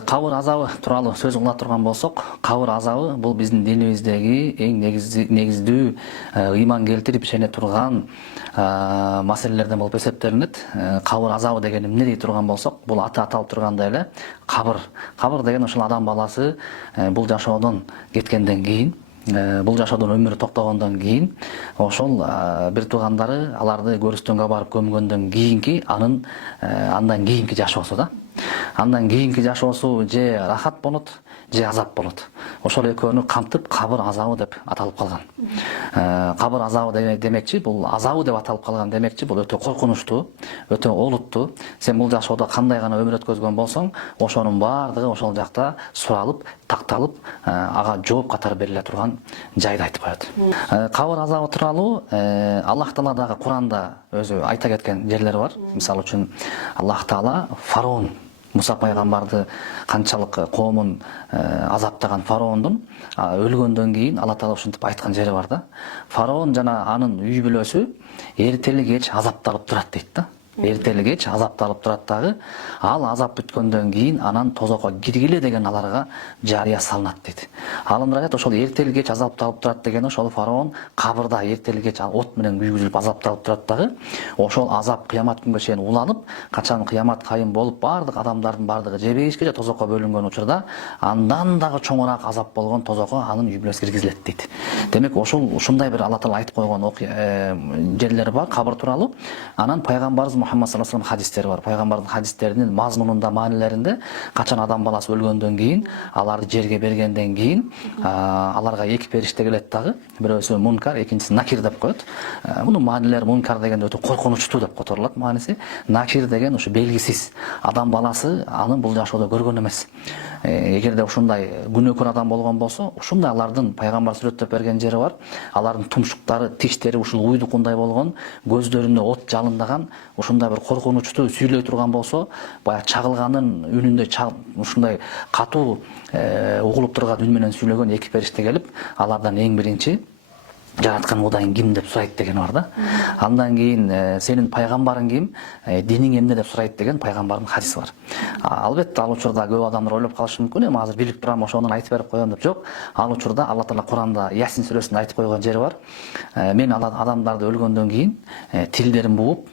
Кабыр азабы тууралуу сөз кыла турган болсок, кабыр азабы бул биздин динибиздеги эң негиздүү ыйман келтирип ишене турган маселелерден болуп эсептелинет. Кабыр азабы деген эмне дей турган болсок, бул аты аталып тургандай эле кабыр. Кабыр деген ушул адам баласы бул жашоодон кеткенден кийин, бул жашоодон өмүрү токтогондон кийин ошол бир туугандары аларды көрүстөнгө барып көмгөндөн кийинки андан кийинки жашоосу да. Андан кийинки жашоосу же рахат болот, же азап болот. Ошол экөөнү камтып кабыр азабы деп аталып калган. Кабыр азабы демекчи, бул азабы деп аталып калган демекчи, бул өтө коркунучтуу, өтө олуттуу. Сен бул жашоодо кандай гана өмүр өткөзгөн болсоң, ошонун баардыгы ошол жакта суралып, такталып, ага жооп катары бериле турган жайды айтып коет. Кабыр азабы тууралуу Аллах Таала дагы Куранда өзү айта кеткен жерлери бар. Мисалы үчүн Аллах Таала фараон Муса пайгамбарды канчалык коомун азаптаган фараондун өлгөндөн кийин Алла Таала ушинтип айткан жери бар да. Фараон жана анын үй бүлөсү эртели кеч азапталып турат дейт да. Эртели кеч азапталып турат дагы, ал азап бүткөндөн кийин анан тозокко киргиле деген аларга жарыя салынат дейт. Алымдар айтат, ошол эртели кеч азапталып турат деген ошол фараон кабырда эртели кеч от менен күйгүзүлүп азапталып турат дагы, ошол азап кыямат күнгө чейин уланып, качан кыямат кайым болуп бардык адамдардын бардыгы жебейишке же тозокко бөлүнгөн учурда андан дагы чоңураак азап болгон тозокко анын үй бүлөсү киргизилет дейт. Демек ушундай бир Алла Таала айтып койгон жерлер бар кабыр тууралуу. Анан пайгамбарыбыз Мухаммад саллаллаху алейхи вассалам хадистери бар. Пайгамбардын хадистеринин мазмунунда, маанилеринде качан адам баласы өлгөндөн кийин, аларды жерге бергенден кийин, аларга эки периште келет дагы. Бирөөсү мункар, экинчиси накир деп коет. Мунун маанилери мункар дегенде өтө коркунучтуу деп которулат мааниси. Накир деген ушу белгисиз. Адам баласы аны бул жашоодо көргөн эмес. Эгерде ушундай күнөөкөр адам болгон болсо, ушундай алардын пайгамбар сүрөттөп берген жери бар. Алардын тумшуктары, тиштери ушул уйдукундай болгон, көздөрүнө от жалындаган, ушундай бир коркунучтуу сүйлөй турган болсо, баягы чагылганын үнүндөй ушундай катуу угулуп турган үн менен сүйлөгөн эки периште келип, алардан эң биринчи жараткан Кудайың ким деп сурайт деген бар да. Андан кийин сенин пайгамбарың ким, диниң эмне деп сурайт деген пайгамбардын хадиси бар. Албетте ал учурда көп адамдар ойлоп калышы мүмкүн, эми азыр билип турам ошону айтып берип коем деп. Жок, ал учурда Алла Таала Куранда Ясин сүрөсүндө айтып койгон жери бар. Мен адамдарды өлгөндөн кийин тилдерин бууп,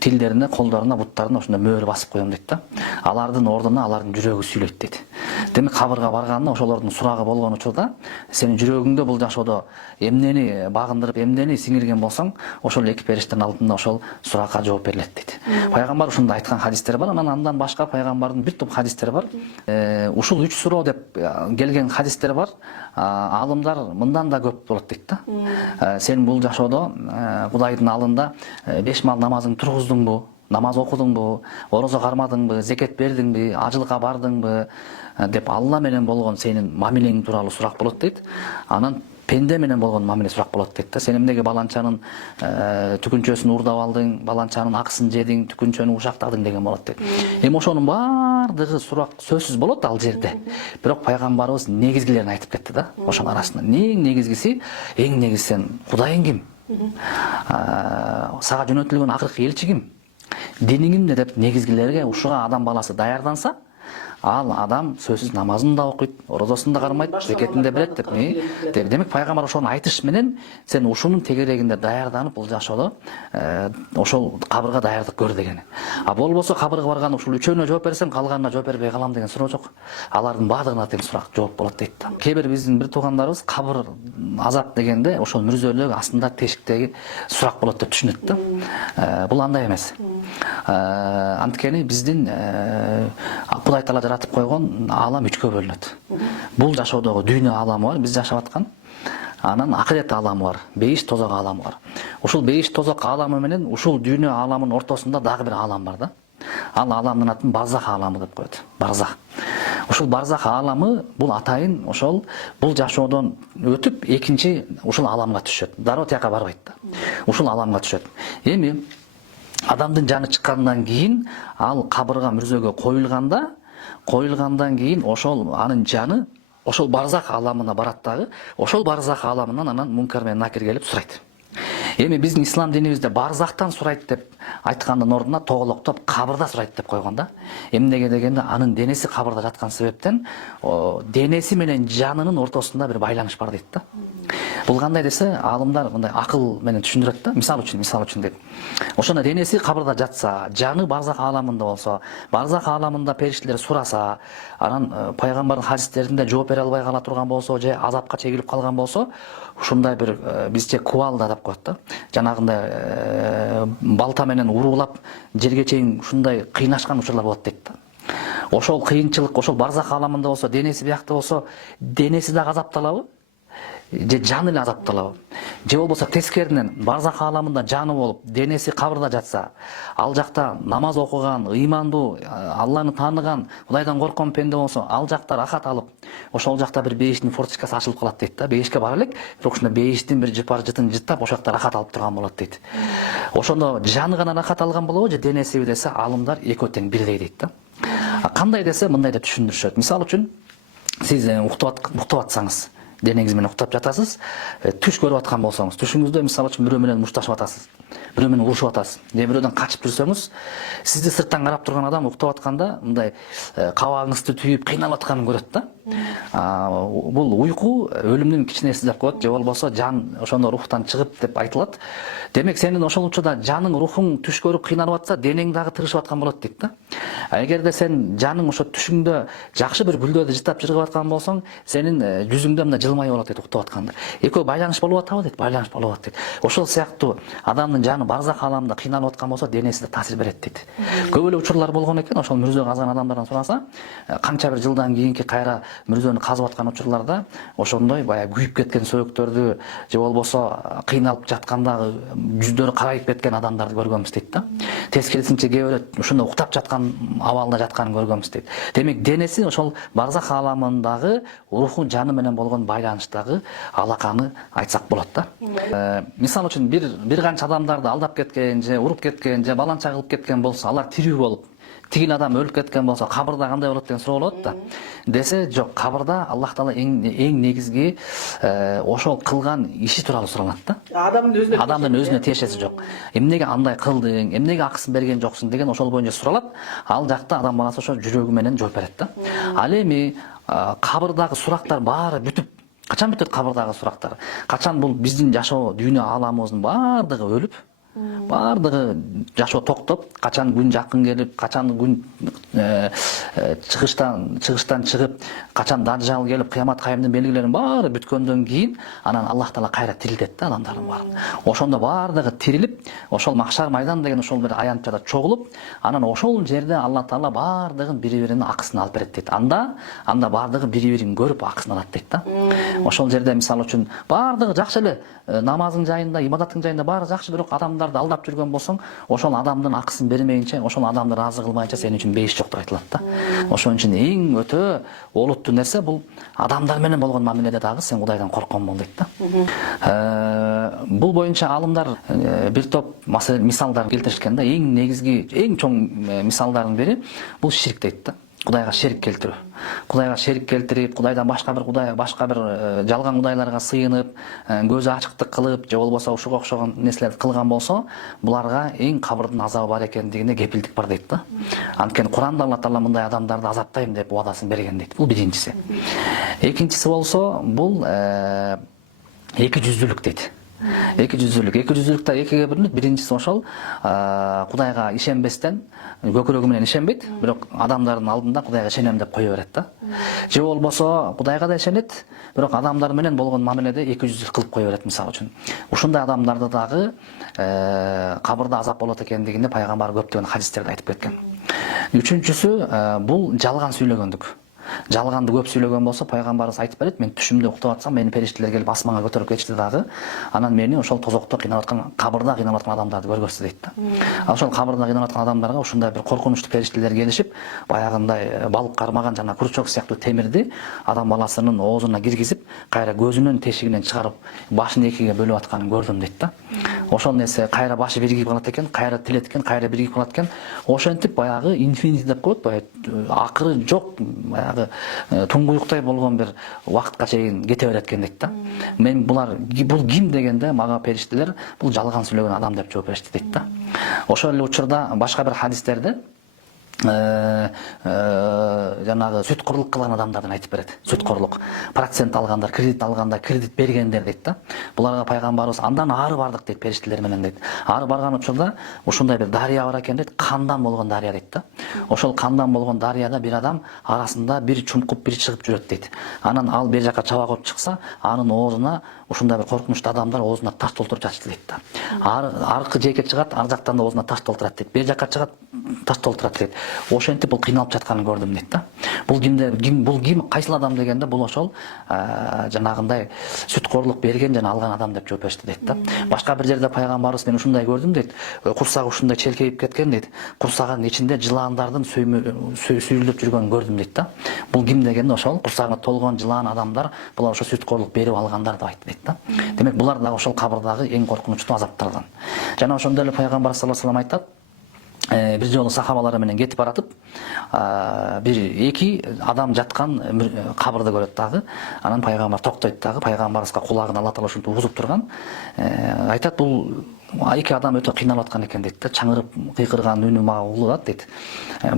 тилдерине, колдоруна, буттарына ошондой мөөр басып коем дейт да. Алардын ордуна алардын жүрөгү сүйлөйт дейт. Демек кабырга барганда ошолордун сурагы болгон учурда сенин жүрөгүңдө бул жашоодо эмнени багындырып, эмнени сиңирген болсоң, ошол эки периштенин алдында ошол суракка жооп берилет дейт. Пайгамбар ушундай айткан хадистер бар, андан башка пайгамбардын бир топ хадистери бар. Ушул 3 суроо деп келген хадистер бар. Алымдар мындан да көп болот дейт да. Сен бул жашоодо Кудайдын алдында 5 мал намазың тургуздуңбу, намаз окудуңбу, орозо кармадыңбы, зекет бердиңби, ажылыкка бардыңбы деп Алла менен болгон сенин мамилең тууралуу сурак болот дейт. Анан пенде менен болгон мамиле сурак болот дейт да. Сен эмнеге баланчанын түкүнчөсүн уурдап алдың, баланчанын акысын жедиң, түкүнчөнү ушактадың деген болот дейт. Эми ошонун баардыгы сурак сөзсүз болот ал жерде. Бирок пайгамбарыбыз негизгилерин айтып кетти да. Ошонун арасынан эң негизгиси, сен Кудайың ким? Сага жөнөтүлгөн акыркы элчи ким? Диниң эмне деп негизгилерге ушуга адам баласы даярданса, ал адам сөзсүз намазын да окуйт, орозосун да кармайт, зекетин да берет деп. Демек пайгамбар ошону айтыш менен сен ушунун тегерегинде даярданып бул жашоодо ошол кабырга даярдык көр дегени. Болбосо кабырга барган ушул үчөөнө жооп берсем, калганына жооп бербей калам деген суроо жок. Алардын баардыгына тең сурак жооп болот дейт да. Кээ бир биздин бир туугандарыбыз кабыр азап дегенде ошол мүрзөлүк астында тешиктеги сурак болот деп түшүнөт да. Бул андай эмес. Анткени биздин Кудай Таала жаратып койгон алам 3кө бөлүнөт. Бул жашоодогу дүйнө аламы бар, биз жашап аткан. Анан акырет аламы бар, бейиш тозок аламы бар. Ушул бейиш тозок аламы менен ушул дүйнө аламынын ортосунда дагы бир алам бар да. Ал аламдын атын барзах аламы деп коет. Барзах. Ушул барзах аламы бул атайын ошол бул жашоодон өтүп экинчи ушул аламга түшөт. Дароо тияка барбайт да. Ушул аламга түшөт. Эми адамдын жаны чыккандан кийин ал кабырга мүрзөгө коюлгандан кийин ошол анын жаны ошол барзах аламына барат дагы, ошол барзах аламынан анан мункар менен накир келип сурайт. Эми биздин ислам динибизде барзактан сурайт деп айткандын ордуна тоголоктоп кабырда сурайт деп койгон да. Эмнеге дегенде анын денеси кабырда жаткан себептен денеси менен жанынын ортосунда бир байланыш бар дейт да. Бул кандай десе, алымдар мындай акыл менен түшүндүрөт да. Мисал үчүн дейт. Ошондо денеси кабырда жатса, жаны барзак ааламында болсо, барзак ааламында периштелер сураса, анан пайгамбардын хадистеринде жооп бере албай кала турган болсо, же азапка чегилип калган болсо, ушундай бир бизче кубалда деп коет да. Жанагындай балта менен уруулап жерге чейин ушундай кыйнашкан учурлар болот дейт да. Ошол кыйынчылык, ошол барзак ааламында болсо, денеси биякта болсо, денеси дагы азапталабы? Же жаны эле азапталабы? Же болбосо тескеринен барзак ааламында жаны болуп, денеси кабырда жатса, ал жакта намаз окуган, ыймандуу, Алланы тааныган, Кудайдан корккон пенде болсо, ал жакта рахат алып, ошол жакта бир бейиштин форточкасы ачылып калат дейт да. Бейишке бара элек, бирок ушунда бейиштин бир жыпар жытын жыттап, ошол жакта рахат алып турган болот дейт. Ошондо жаны гана рахат алган болобу, же денеси десе, алымдар экөө тең бирдей дейт да. Кандай десе, мындай деп түшүндүрүшөт. Мисалы үчүн, сиз уктап атсаңыз, денеңиз менен уктап жатасыз, түш көрүп аткан болсоңуз, түшүңүздө мисалы үчүн бирөө менен мушташып атасыз, бирөө менен урушуп атасыз, же бирөөдөн качып жүрсөңүз, сизди сырттан карап турган адам уктап атканда мындай кабагыңызды түйүп кыйналып атканын көрөт да. Бул уйку өлүмдүн кичинеси деп коет, же болбосо жан ошондо рухтан чыгып деп айтылат. Демек сенин ошол учурда жаның, рухуң түш көрүп кыйналып атса, денең дагы тырышып аткан болот дейт да. Эгерде сен жаның ошо түшүңдө жакшы бир гүлдөрдү жытап жыргап аткан болсоң, сенин жүзүңдө мындай жылмай болот дейт уктап атканда. Экөө байланыш болуп атабы дейт, байланыш болуп атат дейт. Ошол сыяктуу адамдын жаны барзак ааламында кыйналып аткан болсо, денесине таасир берет дейт. Көп эле учурлар болгон экен, ошол мүрзө казган адамдардан сураса, канча бир жылдан кийинки кайра мүрзөнү казып аткан учурларда ошондой баягы күйүп кеткен сөйөктөрдү, же болбосо кыйналып жаткандагы жүздөрү карайып кеткен адамдарды көргөнбүз дейт да. Тескерисинче кээ бирөө ошондо уктап жаткан абалда жатканын көргөнбүз дейт. Демек денеси ошол барзак ааламындагы руху жаны менен болгон байланыштагы алаканы айтсак болот да. Мисалы үчүн бир канча адамдарды алдап кеткен, же уруп кеткен, же баланча кылып кеткен болсо, алар тирүү болуп, тигил адам өлүп кеткен болсо, кабырда кандай болот деген суроо болот да. Десе, жок, кабырда Аллах Таала эң негизги ошол кылган иши тууралуу суралат да. Адамдын өзүнө тиешеси жок. Эмнеге андай кылдың, эмнеге акысын берген жоксуң деген ошол боюнча суралат. Ал жакта адам баласы ошо жүрөгү менен жооп берет да. Ал эми кабырдагы сурактар баары бүтүп, качан бүтөт кабырдагы сурактар? Качан бул биздин жашоо дүйнө ааламыбыздын баардыгы өлүп, баардыгы жашоо токтоп, качан күн жакын келип, качан күн чыгыштан чыгып, качан даджал келип, кыямат кайымдын белгилеринин баары бүткөндөн кийин, анан Аллах Таала кайра тирилтет да адамдардын баарын. Ошондо баардыгы тирилип, ошол махшар майдан деген ошол бир аянтчада чогулуп, анан ошол жерде Аллах Таала баардыгын бири-биринин акысын алып берет дейт. Анда баардыгы бири-бирин көрүп акысын алат дейт да. Ошол жерде мисалы үчүн баардыгы жакшы эле, намазың жайында, ибадаттың жайында баары жакшы, бирок адамдарды алдап жүргөн болсоң, ошол адамдын акысын бермейинче, ошол адамды ыраазы кылбайынча сен үчүн бейиш жок деп айтылат да. Ошон үчүн эң өтө олуттуу нерсе бул адамдар менен болгон мамиледе дагы сен Кудайдан корккон бол дейт да. Бул боюнча алымдар бир топ мисалдар келтиришкен да. Эң негизги, эң чоң мисалдардын бири бул ширк дейт да. Кудайга шерик келтирүү. Кудайга шерик келтирип, Кудайдан башка бир жалган кудайларга сыйынып, көзү ачыктык кылып, же болбосо ушуга окшогон нерселерди кылган болсо, буларга эң кабырдын азабы бар экендигине кепилдик бар дейт да. Анткени Куранда Алла Таала мындай адамдарды азаптайм деп убадасын берген дейт. Бул биринчиси. Экинчиси болсо, бул эки жүздүүлүк дейт. Эки жүздүүлүктөр экиге бөлүнөт. Биринчиси ошол Кудайга ишенбестен, көкүрөгү менен ишенбейт, бирок адамдардын алдында Кудайга ишенем деп кое берет да. Же болбосо Кудайга да ишенет, бирок адамдар менен болгон мамиледе эки жүздүүлүк кылып кое берет мисалы үчүн. Ушундай адамдарды дагы кабырда азап болот экендигине пайгамбар көптөгөн хадистерде айтып кеткен. Үчүнчүсү бул жалган сүйлөгөндүк. Жалганды көп сүйлөгөн болсо, пайгамбарыбыз айтып берет, мен түшүмдө уктап атсам, мени периштелер келип асманга көтөрүп кетишти дагы, анан мени ошол тозокто кыйналып аткан, кабырда кыйналып аткан адамдарды көргөзсө дейт да. Ошол кабырда кыйналып аткан адамдарга ушундай бир коркунучтуу периштелер келишип, баягындай балык кармаган жана крючок сыяктуу темирди адам баласынын оозуна киргизип, кайра көзүнүн тешигинен чыгарып, башын экиге бөлүп атканын көрдүм дейт да. Ошол нерсе кайра башы биригип калат экен, кайра тилет экен, кайра биригип калат экен. Ошентип баягы инфинити деп коет, баягы акыры жок, баягы туңгуюктай болгон бир убакытка чейин кете берет экен дейт да. Мен бул ким дегенде мага периштелер бул жалган сүйлөгөн адам деп жооп беришти дейт да. Ошол эле учурда башка бир хадистерде жанагы сүткорлук кылган адамдардын айтып берет. Сүткорлук, процент алгандар, кредит алгандар, кредит бергендер дейт да. Буларга пайгамбарыбыз андан ары бардык дейт периштелер менен дейт. Ары барган учурда ушундай бир дарыя бар экен дейт, кандан болгон дарыя дейт да. Ошол кандан болгон дарыяда бир адам арасында бир чумкуп бир чыгып жүрөт дейт. Анан ал бер жака чаба коюп чыкса, анын оозуна ушундай бир коркунучтуу адамдар оозуна таш толтуруп жатышты дейт да. Аркы жеке чыгат, ар жактан да оозуна таш толтурат дейт. Бер жака чыгат, таш толтурат дейт. Ошентип бул кыйналып жатканын көрдүм дейт да. Бул ким, кайсыл адам дегенде бул ошол жанагындай сүткорлук берген жана алган адам деп жооп беришти дейт да. Башка бир жерде пайгамбарыбыз мен ушундай көрдүм дейт. Курсагы ушундай челкейип кеткен дейт. Курсагынын ичинде жылаандардын сүйүлдөп жүргөнүн көрдүм дейт да. Бул ким дегенде ошол курсагына толгон жылаан адамдар, булар ошо сүткорлук берип алгандар деп айтты дейт да. Демек булар дагы ошол кабырдагы эң коркунучтуу азаптардан. Жана ошондой эле пайгамбар саллаллаху алейхи ва саллям айтат, бир жолу сахабалары менен кетип баратып, бир эки адам жаткан кабырды көрөт дагы. Анан пайгамбар токтойт дагы, пайгамбарыбызга кулагын Алла таала ушинтип узуп турган. Айтат, бул эки адам өтө кыйналып аткан экен дейт да. Чаңырып кыйкырган үнү мага угулат дейт.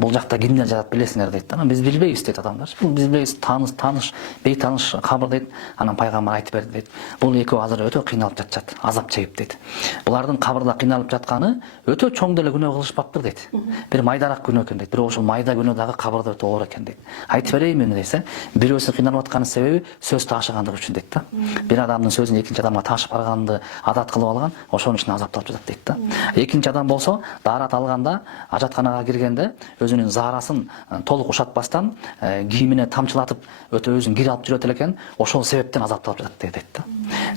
Бул жакта кимдер жатат билесиңер дейт. Анан биз билбейбиз дейт адамдар. Бул биз билбейбиз, таныш, бейтаныш кабыр дейт. Анан пайгамбар айтып берди дейт. Бул экөө азыр өтө кыйналып жатышат, азап чегип дейт. Булардын кабырда кыйналып жатканы өтө чоң деле күнөө кылышпаптыр дейт. Бир майдараак күнөө экен дейт. Бирок ошол майда күнөө дагы кабырда өтө оор экен дейт. Айтып берейинби десе, бирөөсү кыйналып атканын себеби сөз таашыгандыгы үчүн дейт да. Бир адамдын сөзүн экинчи адамга таашып барганды адат кылып алган, ошонун үчүн азапталып жатат дейт да. Экинчи адам болсо, даарат алганда, ажатканага киргенде өзүнүн заарасын толук ушатпастан кийимине тамчылатып өтө өзүн кир алып жүрөт экен, ошол себептен азапталып жатат дейт да.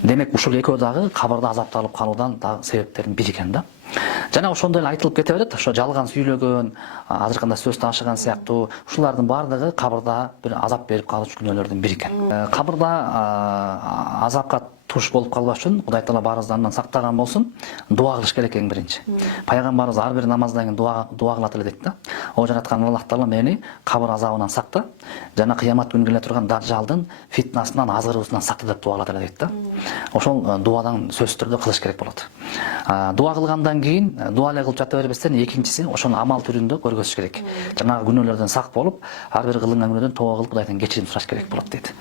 Демек ушул экөө дагы кабырда азапталып калуудан дагы себептердин бири экен да. Жана ошондой эле айтылып кете берет, ошо жалган сүйлөгөн, азыркында сөз таашыган сыяктуу ушулардын баардыгы кабырда бир азап берип калуучу күнөөлөрдүн бири экен. Кабырда азапка туш болуп калбаш үчүн Кудай Таала баарыбызды сактаган болсун, дуа кылыш керек эң биринчи. Пайгамбарыбыз ар бир намаздан кийин дуа кылат эле дейт да. О жараткан Аллах Таала мени кабыр азабынан сакта, жана кыямат күнү келе турган дажжалдын фитнасынан, азгыруусунан сакта деп дуа кылат эле дейт да. Ошол дуадан сөзсүз түрдө кылыш керек болот. Дуа кылгандан кийин дуа эле кылып жата бербестен экинчиси ошону амал түрүндө көргөзүш керек. Жанагы күнөөлөрдөн сак болуп, ар бир кылынган күнөөдөн тооба кылып Кудайдан кечирим сураш керек болот дейт.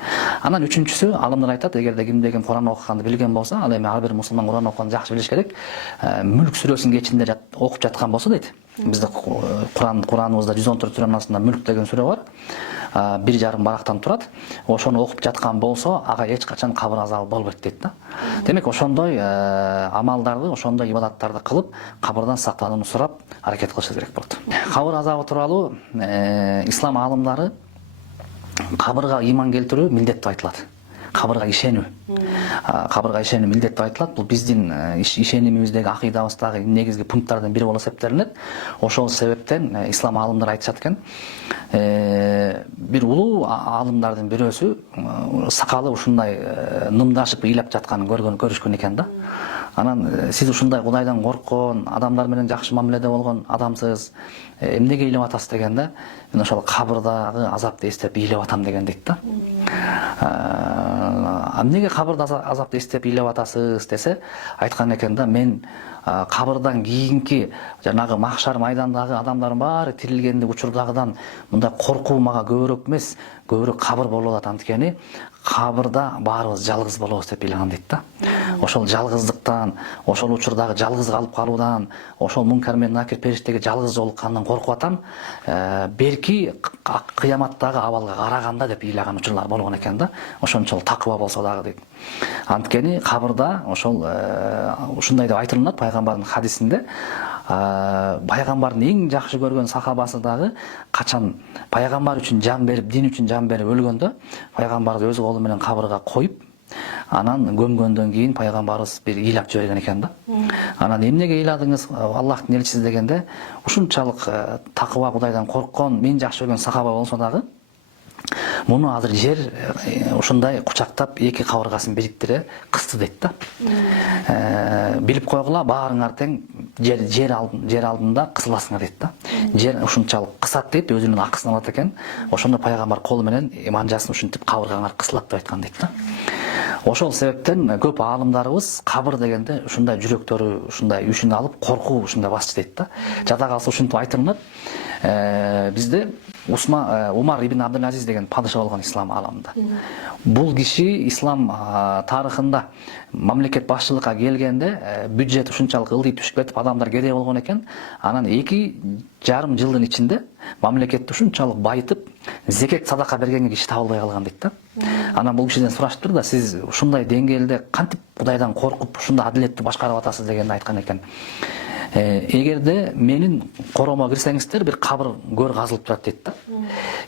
Анан үчүнчүсү, алымдар айтат, эгерде кимде ким Куран окуганды билген болсо, ал эми ар бир мусулман Куран окуганды жакшы билиш керек. Мүлк сүрөсүнүн кечинде окуп жаткан болсо дейт. Бизде Кураныбызда 114 сүрөнүн астында мүлк деген сүрө бар. 1,5 барактан турат. Ошону окуп жаткан болсо, ага эч качан кабыр азабы болбойт дейт да. Демек ошондой амалдарды, ошондой ибадаттарды кылып, кабырдан сактанууну сурап, аракет кылыш керек болот. Кабыр азабы тууралуу ислам аалымдары кабырга ыйман келтирүү милдет деп айтылат. Кабырга ишенүү. Кабырга ишенүү милдет деп айтылат. Бул биздин ишенимибиздеги, акыйдабыздагы негизги пункттардын бири болуп эсептелинет. Ошол себептен ислам аалымдары айтышат экен. Бир улуу аалымдардын бирөөсү сакалы ушундай нымдашып ыйлап жатканын көрүшкөн экен да. Анан сиз ушундай Кудайдан корккон, адамдар менен жакшы мамиледе болгон адамсыз, эмнеге ыйлап атасыз дегенде, мен ошол кабырдагы азапты эстеп ыйлап атам деген дейт да. Эмнеге кабырда азапты эстеп ыйлап атасыз десе, айткан экен да, мен кабырдан кийинки жанагы махшар майдандагы адамдардын баары тирилгендик учурдагыдан мындай коркуу мага көбүрөөк эмес, көбүрөөк кабыр болуп атат. Анткени кабырда баарыбыз жалгыз болобуз деп ыйлаган дейт да. Ошол жалгыздыктан, ошол учурдагы жалгыз калып калуудан, ошол мункар менен накир периштеге жалгыз жолуккандан коркуп атам. Берки кыяматтагы абалга караганда деп ыйлаган учурлар болгон экен да. Ошончол такыба болсо дагы дейт. Анткени кабырда ошол ушундай деп айтылынат пайгамбардын хадисинде. Пайгамбардын эң жакшы көргөн сахабасы дагы качан пайгамбар үчүн жан берип, дин үчүн жан берип өлгөндө, пайгамбарды өз колу менен кабырга коюп, анан көмгөндөн кийин пайгамбарыбыз бир ыйлап жиберген экен да. Анан эмнеге ыйладыңыз, Аллахтын элчиси дегенде, ушунчалык такыба Кудайдан корккон, мен жакшы көргөн сахаба болсо дагы, муну азыр жер ушундай кучактап эки кабыргасын бириктире кысты дейт да. билип койгула, баарыңар тең жер алдында кысыласыңар дейт да. Жер ушунчалык кысат дейт, өзүнүн акысын алат экен. Ошондо пайгамбар колу менен манжасын ушинтип кабыргаңар кысылат деп айткан дейт да. Ошол себептен көп аалымдарыбыз кабыр дегенде ушундай жүрөктөрү ушундай үшүн алып, коркуу ушундай басчы дейт да. Жада калса ушинтип айтылынат. Бизде Умар ибн Абдул-Азиз деген падыша болгон ислам ааламында. Бул киши ислам тарыхында мамлекет башчылыкка келгенде бюджет ушунчалык ылдый түшүп кетип, адамдар кедей болгон экен. Анан 2,5 жылдын ичинде мамлекетти ушунчалык байытып, зекет садака бергенге киши табылбай калган дейт да. Анан бул кишиден сурашыптыр да, сиз ушундай деңгээлде кантип Кудайдан коркуп, ушундай адилеттүү башкарып атасыз дегенде айткан экен. Эгерде менин коромо кирсеңиздер, бир кабыр көр казылып турат дейт да.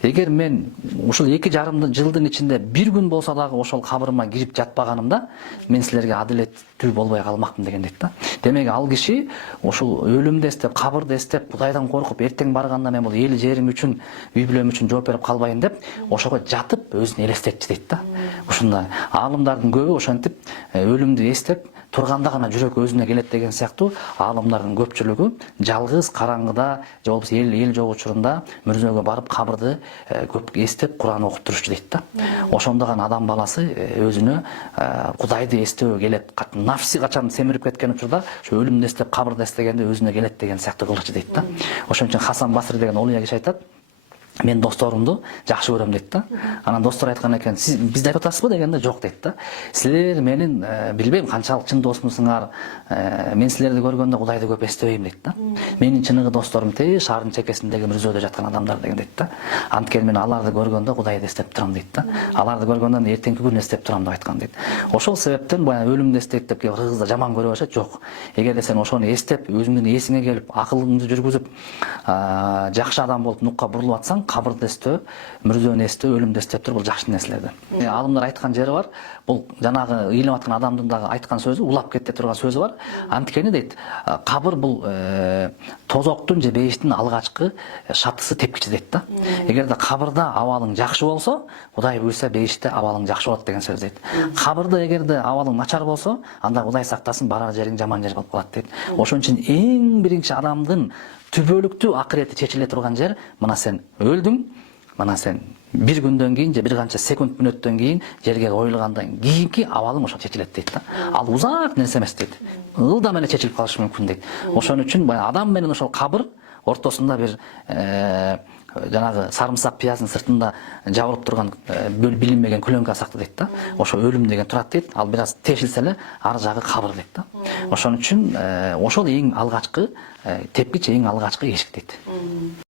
Эгер мен ушул 2,5 жылдын ичинде бир күн болсо дагы ошол кабырыма кирип жатпаганымда, мен силерге адилеттүү болбой калмакмын деген дейт да. Демек ал киши ошол өлүмдү эстеп, кабырды эстеп, Кудайдан коркуп, эртең барганда мен бул эл жерим үчүн, үй бүлөм үчүн жооп берип калбайын деп, ошого жатып өзүн элестетчи дейт да. Ушундай аалымдардын көбү ошентип өлүмдү эстеп турганда гана жүрөк өзүнө келет деген сыяктуу аалымдардын көпчүлүгү жалгыз караңгыда же болбосо эл жок учурунда мүрзөгө барып кабырды көп эстеп Куран окуп турушчу дейт да. Ошондо гана адам баласы өзүнө Кудайды эстөө келет. Нафси качан семирип кеткен учурда ошо өлүмдү эстеп, кабырды эстегенде өзүнө келет деген сыяктуу кылчу дейт да. Ошон үчүн Хасан Басри деген олия киши айтат: мен досторумду жакшы көрөм дейт да. Анан достор айткан экен: сиз бизди айтып атасызбы дегенде, жок дейт да. Силер менин билбейм канчалык чын досмусуңар, мен силерди көргөндө Кудайды көп эстебейм дейт да. Менин чыныгы досторум шаардын чекесиндеги мүрзөдө жаткан адамдар деген дейт да. Анткени мен аларды көргөндө Кудайды эстеп турам дейт да. Аларды көргөндөн эртеңки күн эстеп турам деп айткан дейт. Ошол себептен баягы өлүмдү эстейт деп кыргыздар жаман көрө башат. Жок. Эгерде сен ошону эстеп, өзүңдүн эсиңе келип, акылыңды жүргүзүп, жакшы адам болуп нукка бурулуп атсаң, кабырды эстөө, мүрзөнү эстөө, өлүмдү эстеп туруп, бул жакшы нерселерден. Аалымдар айткан жери бар. Бул жанагы ыйлап аткан адамдын дагы айткан сөзү, улап кетте турган сөзү бар. Анткени дейт, кабыр бул тозоктун же бейиштин алгачкы шатысы, тепкичи дейт да. Эгерде кабырда абалың жакшы болсо, Кудай буйрса бейиште абалың жакшы болот деген сөз дейт. Кабырда эгерде абалың начар болсо, анда Кудай сактасын, барар жериң жаман жер болуп калат дейт. Ошон үчүн эң биринчи адамдын түбөлүктүү акырети чечиле турган жер, мына сен өлдүң, мына сен бир күндөн кийин же бир канча секунд мүнөттөн кийин жерге коюлгандан кийинки абалың ошо чечилет дейт да. Ал узак нерсе эмес дейт. Ылдам эле чечилип калышы мүмкүн дейт. Ошон үчүн баягы адам менен ошол кабыр ортосунда бир жанагы сарымсак пияздын сыртында жабылып турган билинбеген клёнка сактуу дейт да. Ошо өлүм деген турат дейт. Ал бир аз тешилсе эле ар жагы кабыр дейт да. Ошон үчүн ошол эң алгачкы тепкич, эң алгачкы эшик дейт.